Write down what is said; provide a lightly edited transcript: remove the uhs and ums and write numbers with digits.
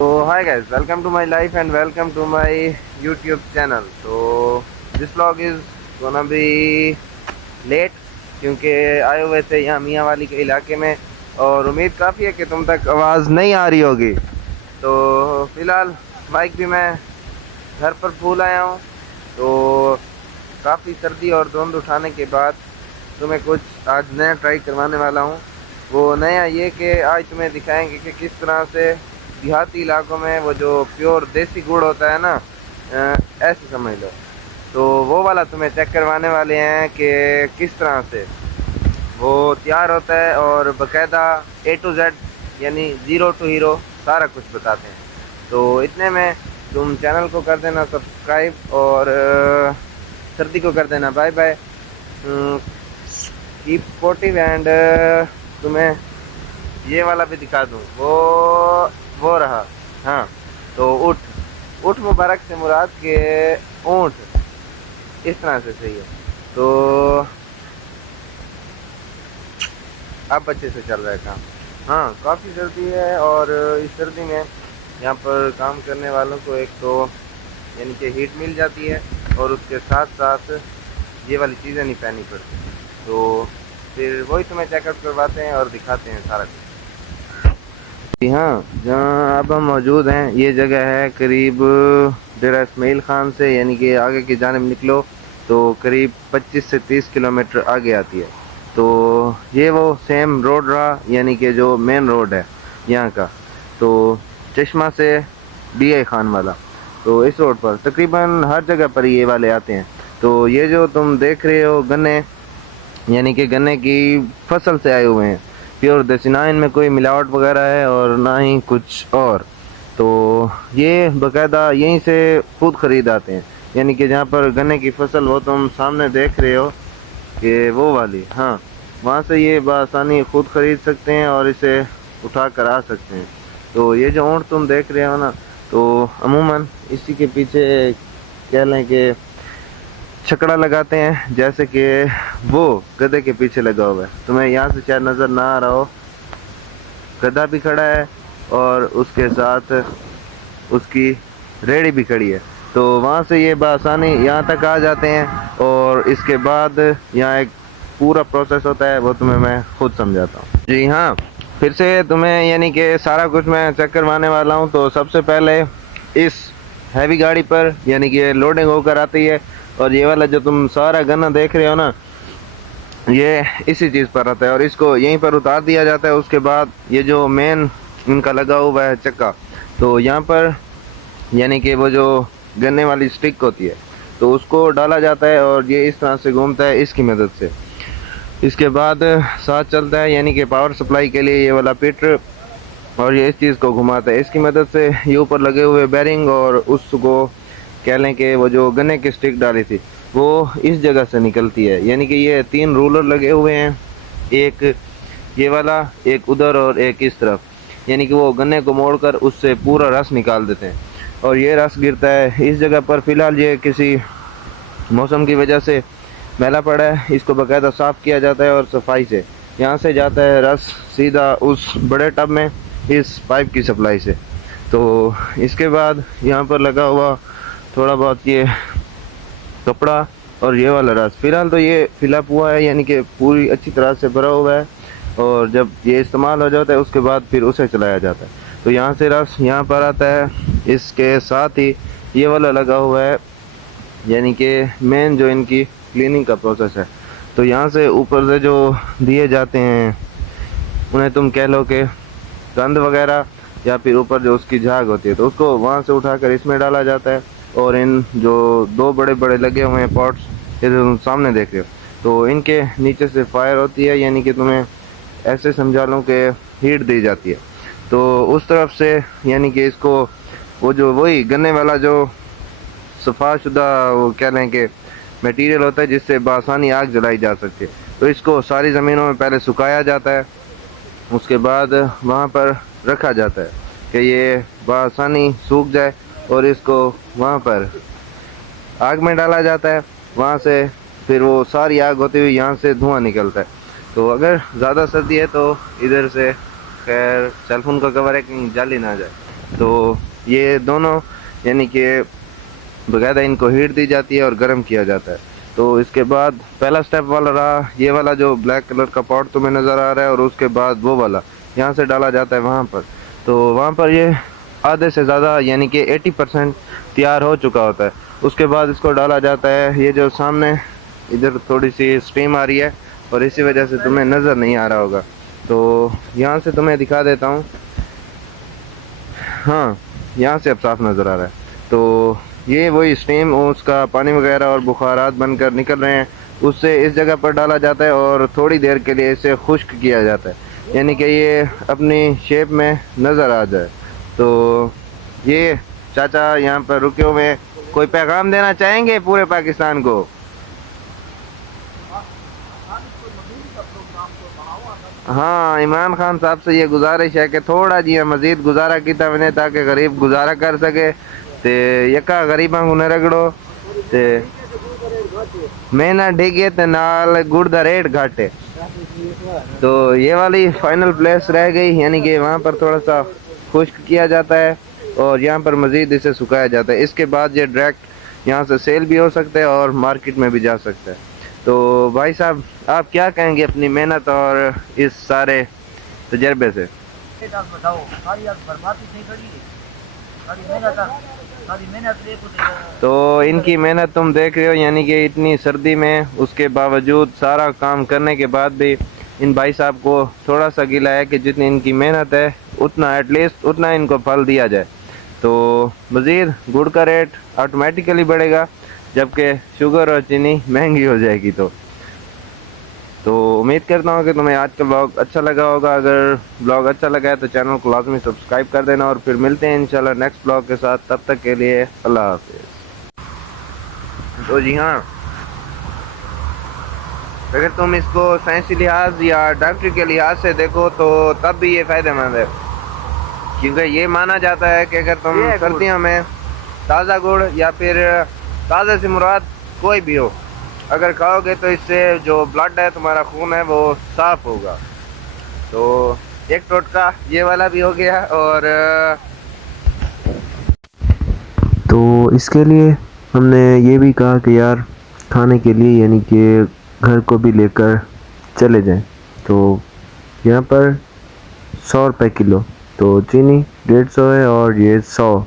तो hi guys, welcome to my life and welcome to my YouTube channel. तो this vlog is gonna be late, क्योंकि आए हुए थे यहाँ मियाँ वाली के इलाके में और उम्मीद काफ़ी है कि तुम तक आवाज़ नहीं आ रही होगी। तो फ़िलहाल बाइक भी मैं घर पर भूल आया हूँ। तो काफ़ी सर्दी और धुंध उठाने के बाद तुम्हें कुछ आज नया ट्राई करवाने वाला हूँ। वो नया ये कि आज तुम्हें दिखाएंगे कि किस तरह से देहाती इलाकों में वो जो प्योर देसी गुड़ होता है ना, ऐसे समझ लो। तो वो वाला तुम्हें चेक करवाने वाले हैं कि किस तरह से वो तैयार होता है और बाकायदा A to Z, यानी ज़ीरो टू हीरो सारा कुछ बताते हैं। तो इतने में तुम चैनल को कर देना सब्सक्राइब और सर्दी को कर देना bye bye. Keep sportive and तुम्हें ये वाला भी दिखा दूँ, वो रहा। हाँ, तो ऊँट ऊँट मुबारक से मुराद के ऊँट इस तरह से सही है। तो अब अच्छे से चल रहा है काम। हाँ, काफ़ी सर्दी है और इस सर्दी में यहाँ पर काम करने वालों को एक तो यानी कि हीट मिल जाती है और उसके साथ साथ ये वाली चीज़ें नहीं पहननी पड़ती। तो फिर वही तुम्हें चेकअप करवाते हैं और दिखाते हैं सारा कुछ। जी हाँ, जहाँ अब हम मौजूद हैं ये जगह है करीब डेरा इस्माइल खान से, यानी कि आगे की जानिब निकलो तो करीब 25 से 30 किलोमीटर आगे आती है। तो ये वो सेम रोड रहा, यानी कि जो मेन रोड है यहाँ का, तो चश्मा से BI खान वाला। तो इस रोड पर तकरीबन हर जगह पर ये वाले आते हैं। तो ये जो तुम देख रहे हो गन्ने, यानी कि गन्ने की फसल से आए हुए हैं, प्योर देसी, ना इनमें कोई मिलावट वगैरह है और ना ही कुछ और। तो ये बाकायदा यहीं से खुद ख़रीद आते हैं, यानी कि जहाँ पर गन्ने की फसल वो तुम सामने देख रहे हो कि वो वाली, हाँ, वहाँ से ये बआसानी खुद ख़रीद सकते हैं और इसे उठा कर आ सकते हैं। तो ये जो ऊँट तुम देख रहे हो ना, तो अमूमन इसी के पीछे कह लें कि छकड़ा लगाते हैं, जैसे कि वो गधे के पीछे लगा हुआ है। तुम्हें यहाँ से शायद नज़र ना आ रहा हो, गधा भी खड़ा है और उसके साथ उसकी रेड़ी भी खड़ी है। तो वहाँ से ये बआसानी यहाँ तक आ जाते हैं और इसके बाद यहाँ एक पूरा प्रोसेस होता है, वो तुम्हें मैं खुद समझाता हूँ। जी हाँ, फिर से तुम्हें यानी कि सारा कुछ मैं चेक करवाने वाला हूँ। तो सबसे पहले इस हैवी गाड़ी पर यानी कि लोडिंग होकर आती है और ये वाला जो तुम सारा गन्ना देख रहे हो ना, ये इसी चीज़ पर आता है और इसको यहीं पर उतार दिया जाता है। उसके बाद ये जो मेन इनका लगा हुआ है चक्का, तो यहाँ पर यानी कि वो जो गन्ने वाली स्टिक होती है, तो उसको डाला जाता है और ये इस तरह से घूमता है इसकी मदद से। इसके बाद साथ चलता है यानी कि पावर सप्लाई के लिए ये वाला पिटर, और ये इस चीज़ को घुमाता है इसकी मदद से। ये ऊपर लगे हुए बेरिंग और उसको कह लें कि वो जो गन्ने की स्टिक डाली थी वो इस जगह से निकलती है, यानी कि ये 3 रूलर लगे हुए हैं, एक ये वाला, एक उधर और एक इस तरफ, यानी कि वो गन्ने को मोड़कर उससे पूरा रस निकाल देते हैं और ये रस गिरता है इस जगह पर। फ़िलहाल ये किसी मौसम की वजह से मैला पड़ा है, इसको बाकायदा साफ़ किया जाता है और सफाई से यहाँ से जाता है रस सीधा उस बड़े टब में इस पाइप की सप्लाई से। तो इसके बाद यहाँ पर लगा हुआ थोड़ा बहुत ये कपड़ा और ये वाला रस, फ़िलहाल तो ये फिलअप हुआ है, यानी कि पूरी अच्छी तरह से भरा हुआ है और जब ये इस्तेमाल हो जाता है उसके बाद फिर उसे चलाया जाता है। तो यहाँ से रस यहाँ पर आता है, इसके साथ ही ये वाला लगा हुआ है, यानी कि मेन जो इनकी क्लीनिंग का प्रोसेस है। तो यहाँ से ऊपर से जो दिए जाते हैं उन्हें तुम कह लो कि गंद वगैरह या फिर ऊपर जो उसकी झाग होती है, तो उसको वहाँ से उठाकर इसमें डाला जाता है। और इन जो 2 बड़े बड़े लगे हुए हैं पॉट्स, ये जो तुम सामने देख रहे हो, तो इनके नीचे से फायर होती है, यानी कि तुम्हें ऐसे समझा लूँ कि हीट दी जाती है। तो उस तरफ से यानी कि इसको वो जो वही गन्ने वाला जो सफ़ाशुदा वो कह लें कि मटेरियल होता है जिससे बआसानी आग जलाई जा सकती है, तो इसको सारी ज़मीनों में पहले सुखाया जाता है, उसके बाद वहाँ पर रखा जाता है कि ये बआसानी सूख जाए और इसको वहाँ पर आग में डाला जाता है। वहाँ से फिर वो सारी आग होती हुई यहाँ से धुआं निकलता है। तो अगर ज़्यादा सर्दी है तो इधर से खैर सेलफोन का कवर है कहीं जल ही ना जाए। तो ये दोनों यानी कि बाकायदा इनको हीट दी जाती है और गर्म किया जाता है। तो इसके बाद पहला स्टेप वाला रहा ये वाला जो ब्लैक कलर का पॉट तुम्हें नज़र आ रहा है, और उसके बाद वो वाला यहाँ से डाला जाता है वहाँ पर। तो वहाँ पर ये आधे से ज़्यादा यानी कि 80% तैयार हो चुका होता है। उसके बाद इसको डाला जाता है। ये जो सामने इधर थोड़ी सी स्टीम आ रही है और इसी वजह से तुम्हें नज़र नहीं आ रहा होगा, तो यहाँ से तुम्हें दिखा देता हूँ। हाँ, यहाँ से अब साफ नज़र आ रहा है। तो ये वही स्टीम, उसका पानी वगैरह और बुखारात बनकर निकल रहे हैं, उससे इस जगह पर डाला जाता है और थोड़ी देर के लिए इसे खुश्क किया जाता है, यानी कि ये अपनी शेप में नज़र आ जाए। तो ये चाचा यहाँ पर रुके हुए हैं, कोई पैगाम देना चाहेंगे पूरे पाकिस्तान को? हाँ, इमरान खान साहब से ये गुजारिश है कि थोड़ा जी मज़ीद गुजारा किया मैंने ताकि गरीब गुजारा कर सके। ते यका गरीबा को न रगड़ो ते मेहनत डिगे ते नाल गुड़ दा रेट घट है। तो ये वाली फाइनल प्लेस रह गई, यानी कि वहाँ पर थोड़ा सा खुश्क किया जाता है और यहाँ पर मज़ीद इसे सुखाया जाता है। इसके बाद ये डायरेक्ट यहाँ से सेल भी हो सकता है और मार्केट में भी जा सकता है। तो भाई साहब, आप क्या कहेंगे अपनी मेहनत और इस सारे तजर्बे से? तो इनकी मेहनत तुम देख रहे हो, यानी कि इतनी सर्दी में उसके बावजूद सारा काम करने के बाद भी इन भाई साहब को थोड़ा सा गिला है कि जितनी इनकी मेहनत है उतना एटलीस्ट उतना इनको फल दिया जाए। तो मज़ीद गुड़ का रेट ऑटोमेटिकली बढ़ेगा, जबकि शुगर और चीनी महंगी हो जाएगी। तो उम्मीद करता हूँ कि तुम्हें आज का ब्लॉग अच्छा लगा होगा। अगर ब्लॉग अच्छा लगा है तो चैनल को लाजमी सब्सक्राइब कर देना, और फिर मिलते हैं इंशाल्लाह नेक्स्ट ब्लॉग के साथ। तब तक के लिए अल्लाह हाफिज़। तो जी हाँ, अगर तुम इसको साइंसी लिहाज या डॉक्टरी के लिहाज से देखो तो तब भी ये फ़ायदेमंद है, क्योंकि ये माना जाता है कि अगर तुम सर्दियों में ताज़ा गुड़ या फिर ताज़ा से मुराद कोई भी हो अगर खाओगे तो इससे जो ब्लड है, तुम्हारा खून है, वो साफ होगा। तो एक टोटका ये वाला भी हो गया। और तो इसके लिए हमने ये भी कहा कि यार खाने के लिए यानी कि घर को भी लेकर चले जाएं। तो यहाँ पर 100 रुपये किलो, तो चीनी 150 है और ये 100